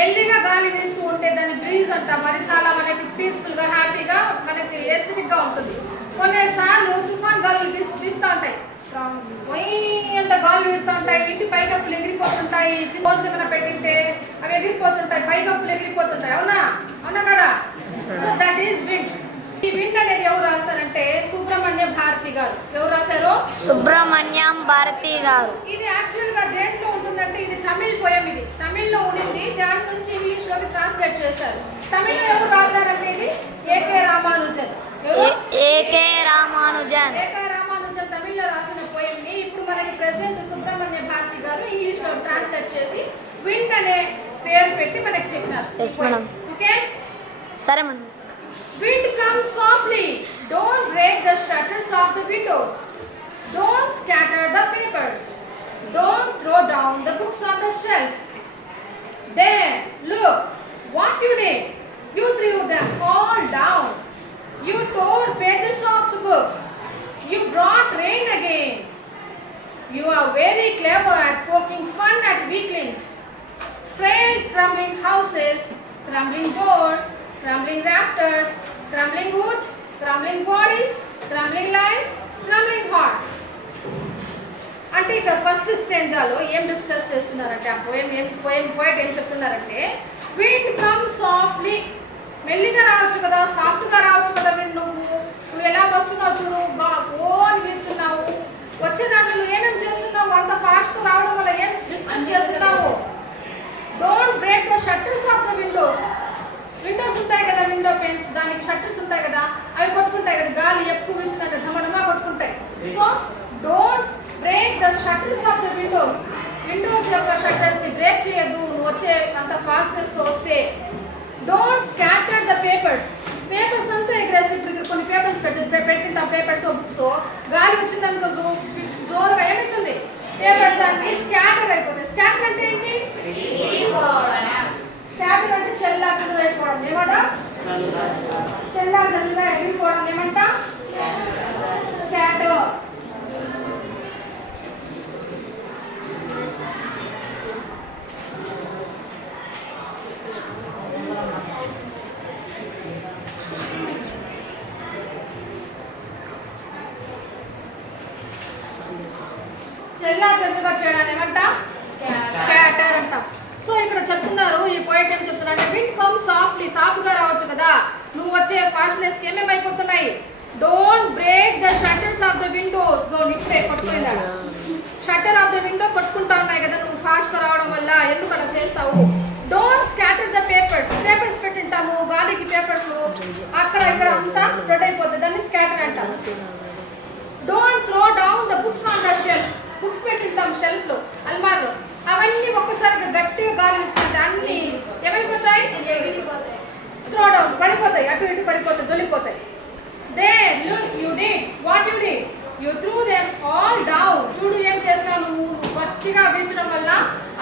మెల్లిగా గాలి వీస్తూ ఉంటే దాన్ని బ్రీజ్ అంటాం. అది చాలా మనకి పీస్ఫుల్ గా హ్యాపీగా మనకి ఎస్థెటిక్ గా ఉంటుంది. కొన్నిసార్లు తుఫాన్ గాలులు వీస్తూ ఉంటాయి, అంత గాలి వీస్తూ ఉంటాయి, ఇంటి పైకప్పులు ఎగిరిపోతుంటాయి, హోల్స్ ఏమైనా పెట్టింటే అవి ఎగిరిపోతుంటాయి, పైకప్పులు ఎగిరిపోతుంటాయి. అవునా అవునా కదా? So that is wind. ఈ విండ్ అనేది ఎవరు రాశారంటే సుబ్రహ్మణ్యం భారతి గారు. ఎవరు రాశారు? సుబ్రహ్మణ్యం భారతి గారు. ఇది యాక్చువల్ గా దేంట్లో ఉంటుందంటే ఇది తమిళ్ పోయం. ఇది తమిళ్లో ఉండింది, దాని నుంచి ఇంగ్లీష్ లోకి ట్రాన్స్లేట్ చేశారు. తమిళ్లో ఎవరు రాశారంటే ఇది ఏకే రామానుజన్. ఏకే రామానుజన్ తమిళ్లో రాసిన పోయం ని ఇప్పుడు మనకి ప్రెసెంట్ సుబ్రహ్మణ్య భారతి గారు ఇంగ్లీష్ లో ట్రాన్స్లేట్ చేసి విండ్ అనే పేరు పెట్టి మనకి చెప్పినారు. ఓకే సరే madam. Wind comes softly. Don't break the shutters of the windows. Don't scatter the papers. Don't throw down the books on the shelf. There, look what you did. You threw them all down. You tore pages of the books. You brought rain again. You are very clever at poking fun at weaklings. Frail crumbling houses, crumbling doors, crumbling rafters, crumbling wood, crumbling bodies, crumbling lives, crumbling hearts. అంటే ఇక్కడ first స్టేంజాలో ఏం discuss చేస్తున్నారంటే ఆ poet ఏం చెప్తున్నారంటే wind come softly. మెల్లిగా రావచ్చు కదా, సాఫ్ట్ గా రావచ్చు కదా విండ్. నువ్వు ఎలా వస్తున్నావు చూడు, ఓ అని వీస్తున్నావు. వచ్చే దాంట్లో నువ్వు ఏమేమి చేస్తున్నావు, అంత ఫాస్ట్ రావడం వల్ల ఏం డిస్కస్ చేస్తున్నావు. Don't break the shutters of the windows. Windows ఉంటాయి కదా, విండో పెన్స్, దానికి షట్టర్స్ ఉంటాయి కదా, అవి కొట్టుకుంటాయి కదా, గాలి ఎక్కువ వీచినాక ఢమఢమా కొట్టుకుంటాయి. So don't break the shutters of the windows. Windows యొక్క షట్టర్స్ ని బ్రేక్ చేయొద్దు నువ్వు వచ్చే అంత ఫాస్ట్నెస్ తో వస్తే. Don't scatter the papers. Papers అంతా ఎగరేసి ఇప్పుడు కొన్ని పేపర్స్ పెట్టిన పేపర్స్ బుక్స్ గాలి వచ్చిందనుకో జోరుగా ఏమవుతుంది, పేపర్స్ అన్ని స్కాటర్ అయిపోతాయి. స్కాటర్ అంటే ఏంటి? స్కాటర్ అంటే చెల్లా చెల్లు అయిపోవడం. ఏమంట? చెల్లా చెల్లుగా ఎగిరిపోవడం ఏమంట? స్కాటర్. చెల్లా చెల్లుగా చేయడానికి ఏమంట? స్కాటర్ అంటాం. సో ఇక్కడ చెప్తున్నారు, ఈ పోయిట్ ఏం చెప్తున్నారు అంటే విండ్ కమ్ సాఫ్ట్లీ. సాఫ్ట్ గా రావచ్చు కదా, నువ్వు వచ్చే ఫాస్ట్నెస్ కి ఏమేమి అయిపోతున్నాయి. Don't break the shutters of the Windows. ఇప్పుడే కొట్టుకుందా షట్టర్ ఆఫ్ ద విండో కొట్టుకుంటా ఉన్నాయి కదా నువ్వు ఫాస్ట్ గా రావడం వల్ల. ఎందుకు అలా చేస్తావు? Don't scatter the papers. Papers పెట్టింటాము గాలికి, పేపర్స్ అక్కడ ఇక్కడ అంతా స్ప్రెడ్ అయిపోతుంది, దాన్ని స్కాటర్ అంటాము. Don't throw down the books on the shelf. Books పెట్టింటాం షెల్ఫ్ లో, అల్మార్లో, అవన్నీ ఒక్కసారిగా గట్టిగా గాలి వచ్చినట్టు అన్ని ఏమైపోతాయి, త్రో డౌన్ పడిపోతాయి, అటు ఇటు పడిపోతాయి, దొలిపోతాయి. They look you did what you did. You threw them all down. చూడు ఏం చేసావు నువ్వు, గట్టిగా వీచడం వల్ల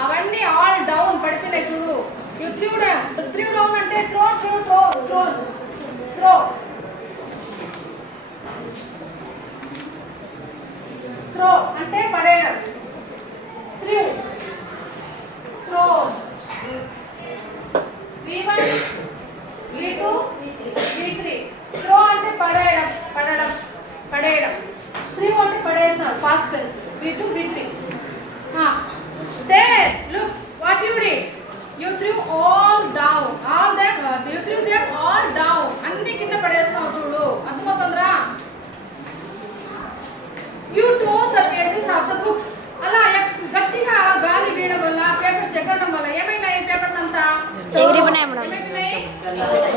అవన్నీ ఆల్ డౌన్ పడిపోయినాయి చూడు. You threw down. Threw down అంటే throw throw throw throw throw. Throw అంటే పడేయడం. Through throw. V1 V2 V3. Throw అంటే పడేయడం, పడడం, పడేయడం. త్రూ అంటే పడేస్తున్నాడు, past tense. V2 V3. There look what you did. You threw all down. All them you threw them all down. అన్ని కింద పడేస్తావు చూడు, అర్థమవుతుందిరా. You tore the pages of the books. అలా గట్టిగా గాలి వీయడం వల్ల పేపర్స్ ఎగరడం వల్ల ఏమైనాయి, పేపర్స్ అంతా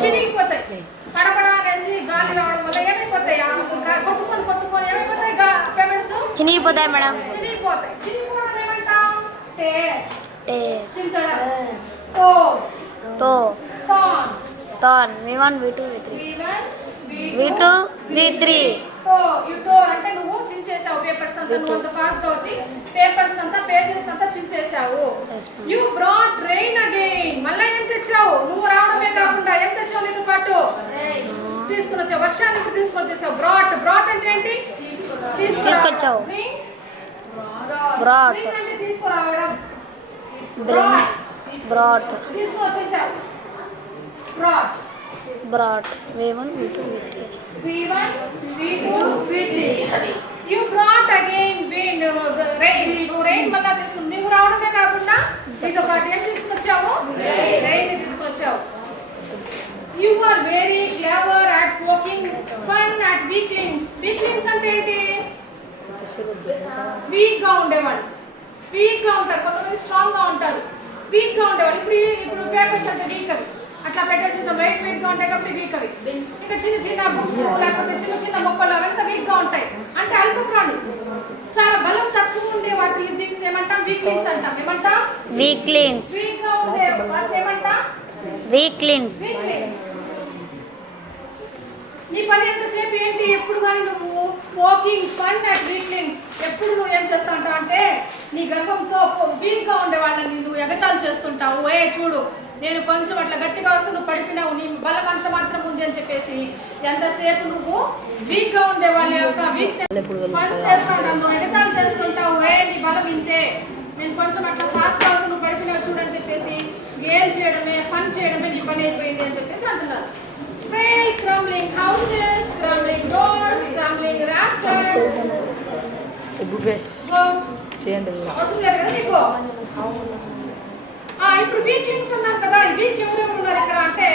చినిగిపోతాయి. పడపడ వేసి గాలి రావడం వల్ల ఏమైపోతాయి, కొట్టుకొని కొట్టుకొని ఏమైపోతాయి పేపర్స్ చినిగిపోతాయి మేడం. చినిగిపోతాయి. చినిగిపోవడం ఏమంటాం? చించడం. Tone. V1 V2 V2 V3. You టోర్ అంటే నువ్వు చించేసావు పేపర్స్ అంతా, నువ్వు అంత ఫాస్ట్ గా వచ్చి పేపర్స్ అంతా పేజెస్ అంతా చించేసావు. You brought rain again. మళ్ళా ఏం తెచ్చావు నువ్వు? రావడమే కాకుండా ఏం తెచ్చావు నీతో పాటు? తీసుకుని వచ్చావు, వర్షాన్ని ఇప్పుడు తీసుకొని వచ్చేసావు. బ్రాట్. బ్రాట్ అంటే ఏంటి? తీసుకొచ్చావు. బ్రాట్ అంటే తీసుకురావడం. బ్రాట్ తీసుకుని వచ్చేసావు. Brought. Brought V1 V2 V3 V1, V2, V3. You brought again wind, rain. నువ్వు rain మళ్ళా తీసుకుని నువ్వు రావడమే కాకుండా నీతో పాటు ఏం తీసుకొచ్చావు? Rain తీసుకొచ్చావు. You are very clever at poking fun at weaklings. Weaklings అంటే ఏంటి? వీక్ గా ఉండేవాడు. వీక్ గా ఉంటారు, కొంతమంది స్ట్రాంగ్ గా ఉంటారు. వీక్ గా ఉండేవాడు. ఇప్పుడు పేపర్స్ అంటే వీక్ అవి అట్లా పెట్టేసి ఉంటాం. లైట్ వెయిట్ గా ఉంటాయి కాబట్టి వీక్ అవి. ఇంకా చిన్న చిన్న బుక్స్ లేకపోతే చిన్న చిన్న మొక్కలు అవంతా వీక్ గా ఉంటాయి. అంటే అల్ప ప్రాణులు, చాలా బలం తక్కువ ఉండే వాటి థింగ్స్ ఏమంటాం? వీక్లింగ్స్ అంటాం. ఏమంటాం? వీక్లింగ్స్. వీక్ గా ఉండే వాటిని ఏమంటాం? వీక్లింగ్స్. వీక్లింగ్స్. నీ పని ఎంతసేపు ఏంటి? ఎప్పుడు కానీ నువ్వు వాకింగ్ ఫన్ అట్ వీక్లింగ్స్. ఎప్పుడు నువ్వు ఏం చేస్తా ఉంటావు అంటే నీ గర్భంతో వీక్ గా ఉండే వాళ్ళని నువ్వు ఎగతాలు చేస్తుంటావు. చూడు నేను కొంచెం అట్లా గట్టిగా వస్తే నువ్వు పడిపోయినావు, నీ బలం అంత మాత్రం ఉంది అని చెప్పేసి ఎంతసేపు నువ్వు వీక్ గా ఉండే వాళ్ళ యొక్క వీక్నెస్ ఫన్ చేస్తూ ఉంటావు, నువ్వు ఎగతాలు చేస్తుంటావు. నీ బలం ఇంతే, నేను కొంచెం అట్లా ఫాస్ట్ గా వస్తే నువ్వు పడిపోయినావు చూడని చెప్పేసి గేల్ చేయడమే ఫన్ చేయడమే నీ పని అయిపోయింది అని చెప్పేసి అంటున్నారు. Frail crumbling houses, crumbling doors, crumbling rafters. అవసరం లేదు కదా నీకు? ఇప్పుడు వీక్లింగ్స్ అన్నాం కదా. ఈ వీక్ ఎవరెవరు ఉన్నారు ఇక్కడ అంటే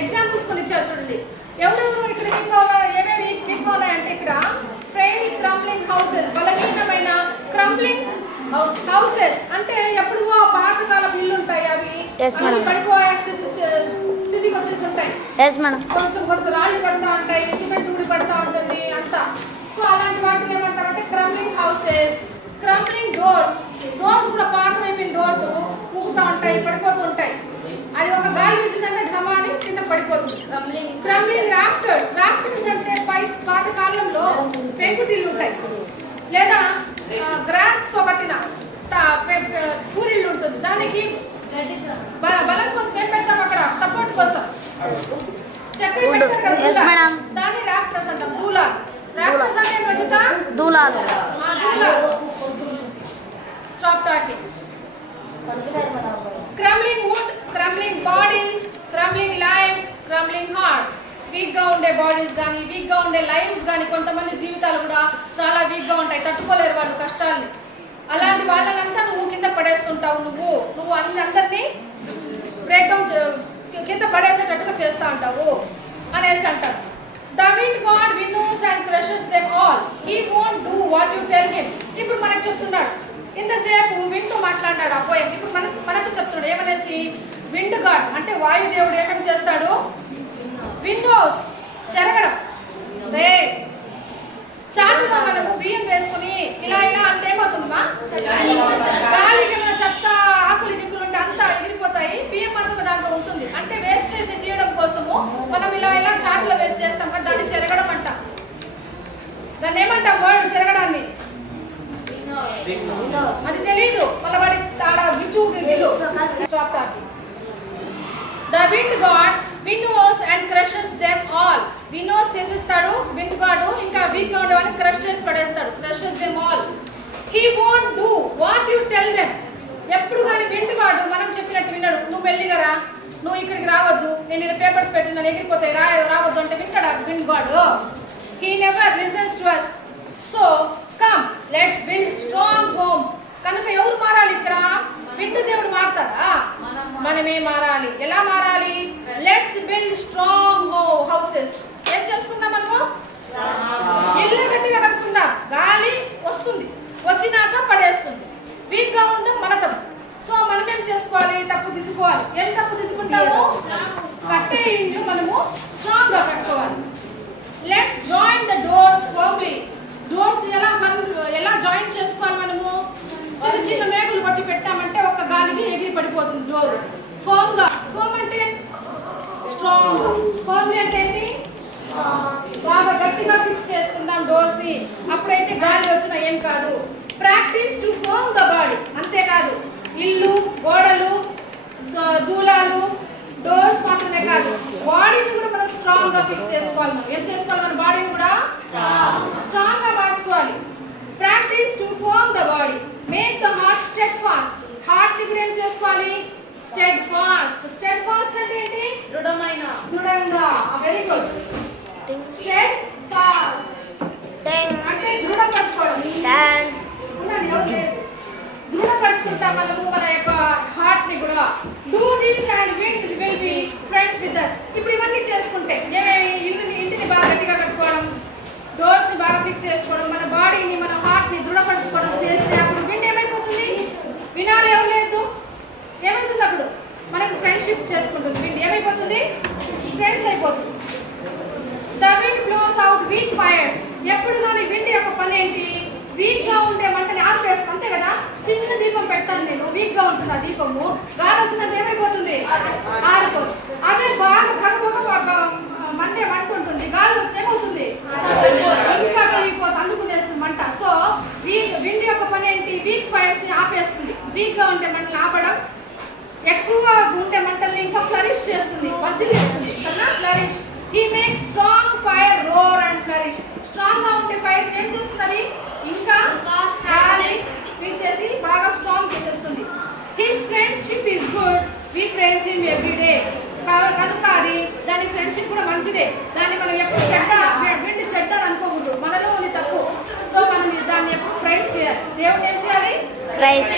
ఎగ్జాంపుల్స్ కొన్ని ఇచ్చారు చూడండి. ఎవరెవరు ఇక్కడ వీక్ గా ఉన్నారు? ఏమేమి వీక్ గా ఉన్నాయంటే ఇక్కడ ఫ్రైల్ క్రంబ్లింగ్ హౌసెస్, బలహీనమైన క్రంబ్లింగ్ హౌసెస్ అంటే ఎప్పుడు పాతకాలం ఇల్లు ఉంటాయి, అవి పడిపోయే స్థితికి వచ్చేసి ఉంటాయి. కొంచెం కొంచెం రాళ్ళు పడతా ఉంటాయి, సిమెంట్ ఊడి పడతా ఉంటుంది అంతా. సో అలాంటి వాటిని ఏమంటారంటే crumbling houses. Crumbling doors, doors కూడా పాతమైపోయిన డోర్స్ ఊగుతూ ఉంటాయి, పడిపోతూ ఉంటాయి. అది ఒక గాలి వీసిందంటే ఢమా అని కింద పడిపోతుంది. Crumbling rafters. రాఫ్టర్స్ అంటే పాత కాలంలో పెంకుటిల్లు ఉంటాయి, లేదా గ్రాస్ తో కట్టిన పూరిల్లు ఉంటుంది. దానికి బలం కోసం ఏం పెడతాం అక్కడ? సపోర్ట్ కోసం చక్కెర పెడతారు కదా, దాన్ని రాఫ్టర్స్ అంటాం. దూలాలు. రాఫ్టర్స్ అంటే ఏంటంటే దూలాలు. Stop talking. Crumbling wood, crumbling bodies, crumbling lives, crumbling hearts. Weak గా ఉండే బాడీస్ కానీ వీక్ గా ఉండే లైఫ్స్ కానీ, కొంతమంది జీవితాలు కూడా చాలా వీక్ గా ఉంటాయి, తట్టుకోలేరు వాళ్ళు కష్టాల్ని. అలాంటి వాళ్ళనంతా నువ్వు కింద పడేస్తుంటావు. నువ్వు అందరినీ బ్రేక్ డౌన్ కింద పడేసేటట్టుగా చేస్తూ ఉంటావు అనేసి అంటాడు. The wind god winnows and crushes them all. He won't do what you tell him. ఇప్పుడు మనకు చెప్తున్నాడు, ఇంతసేపు విండ్ తో మాట్లాడినాడు ఆ పోయం. ఇప్పుడు మనకు చెప్తున్నాడు ఏమనేసి? విండ్ గాడ్ అంటే వాయుదేవుడు ఏమేమి చేస్తాడు? విండోస్ చెరగడం. చాటులో మనము బియ్యం వేసుకుని ఇలా ఇలా అంటే ఏమవుతుందమ్మా? గాలికి ఏమైనా చెత్త ఆకులు దిక్కులు ఉంటే అంతా ఎగిరిపోతాయి, బియ్యం మాత్రం దాంట్లో ఉంటుంది. అంటే వేస్టేజ్ తీయడం కోసము మనం ఇలా ఇలా చాటులో వేసి చేస్తాం కదా, దాన్ని చెరగడం అంట. దాన్ని ఏమంటాం వర్డ్ చెరగడాన్ని? అది తెలీదు మళ్ళీ వాడి గిల్లు. Stop talking. The wind god winnows and crushes them all. Winnows చేసేస్తాడు wind god, ఇంకా వీక్ గా ఉండేవాళ్ళని క్రష్ చేసి పడేస్తాడు. crushes them all. He won't do what you tell them. ఎప్పుడు కానీ wind god మనం చెప్పినట్టు విన్నాడు. నువ్వు మెల్లిగా రా, నువ్వు ఇక్కడికి రావద్దు, నేను ఇలా పేపర్స్ పెట్టిన ఎగిరిపోతాయి, రావద్దు అంటే వింటాడా wind god? He never listens to us. So come, let's build strong homes. కనుక ఎవరు మారాలి ఇక్కడ? విండ్ దేవుడు మారుతాడా? మనమే మారాలి. ఎలా మారాలి? Let's build strong houses. ఏం చేసుకుందాం మనము? ఇల్లు గట్టిగా కట్టుకుందాం. గాలి వస్తుంది, వచ్చినాక పడేస్తుంది. వీక్ గా ఉండడం మన తప్పు. సో మనం ఏం చేసుకోవాలి? తప్పు దిద్దుకోవాలి. ఏం తప్పు దిద్దుకుంటాము? కట్టే ఇల్లు మనము స్ట్రాంగ్ గా కట్టుకోవాలి. Let's join the doors firmly. Doors ఎలా జాయిన్ చేసుకోవాలి మనము? చిన్న చిన్న మేకులు పట్టి పెట్టామంటే ఒక గాలికి ఎగిరి పడిపోతుంది డోర్. ఫర్మ్ గా. ఫర్మ్ అంటే స్ట్రాంగ్. ఫర్మ్ అంటే ఏంటి? బాగా గట్టిగా ఫిక్స్ చేసుకుందాం డోర్స్ ని, అప్పుడైతే గాలి వచ్చినా ఏం కాదు. Practice to firm the body. అంతేకాదు ఇల్లు, గోడలు, దూలాలు, డోర్స్ మాత్రమే కాదు, బాడీని కూడా మనం స్ట్రాంగ్ గా ఫిక్స్ చేసుకోవాలి. మనం ఏం చేసుకోవాలి? మన బాడీని కూడా స్ట్రాంగ్ గా మార్చుకోవాలి. Practice to firm the body. Make the heart steadfast. Heart ని ఏం చేసుకోవాలి? స్టెడ్ ఫాస్ట్ అంటే ఏంటి? దృఢమైన దృఢంగా. Very good. స్టెడ్ ఫాస్ట్ అంటే దృఢపరచుకోవడం. ఉండండి, ఎవరు లేదు. దృఢపరచుకుంటాం మనము మన యొక్క హార్ట్ ని కూడా. Do this and will be friends with us. ఇప్పుడు ఇవన్నీ చేసుకుంటే ఏమేమి? ఇంటిని బాగా గట్టిగా కట్టుకోవడం, డోర్స్ ని బాగా ఫిక్స్ చేసుకోవడం, మన బాడీని మన హార్ట్ ని దృఢపరచుకోవడం చేస్తే అప్పుడు విండ్ ఏమైపోతుంది? వినాలి, ఎవరు లేదు. ఏమవుతుంది అప్పుడు? మనకు ఫ్రెండ్షిప్ చేసుకుంటుంది విండ్. ఏమైపోతుంది? ఫ్రెండ్స్ అయిపోతుంది. The wind blows out week fires. ఎప్పుడు కానీ విండ్ యొక్క పని ఏంటి? వీక్ గా ఉండే మంటని ఆర్పేస్తాం, అంతే కదా. చిన్న దీపం పెడతాను నేను, వీక్ గా ఉంటుంది ఆ దీపము, గాలి వచ్చినట్టు ఏమైపోతుంది? ఆరిపోతుంది. అదే బాగా భగభగ మంట ఉంటుంది, గాలి వస్తే ఏమవుతుంది? ఇంకా పెరిగిపోతుంది, అందుకునేస్తుంది మంట. సో విండ్ యొక్క పని ఏంటి? వీక్ ఫైర్స్ ని ఆపేస్తుంది. వీక్ గా ఉండే మంటలు ఆపడం, ఎక్కువగా ఉండే మంటల్ని ఇంకా ఫ్లరిష్ చేస్తుంది, వర్ధిల్లిస్తుంది కదా. Flourish. He makes strong fire roar and flourish. Strong గా ఉండే ఫైర్ ఏం చేస్తున్నది? ఇంకా గాలి పీల్చేసి బాగా స్ట్రాంగ్ చేసేస్తుంది. His friendship is good, we praise him every day. కనుక అది దాని ఫ్రెండ్షిప్ కూడా మంచిదే. దాన్ని మనం ఎప్పుడు చెడ్డ అనుకోకూడదు, మనలో ఉంది తప్పు. సో మనం దాన్ని ఎప్పుడు ప్రైజ్ చేయాలి. దేవుడు ఏం చేయాలి? ప్రైజ్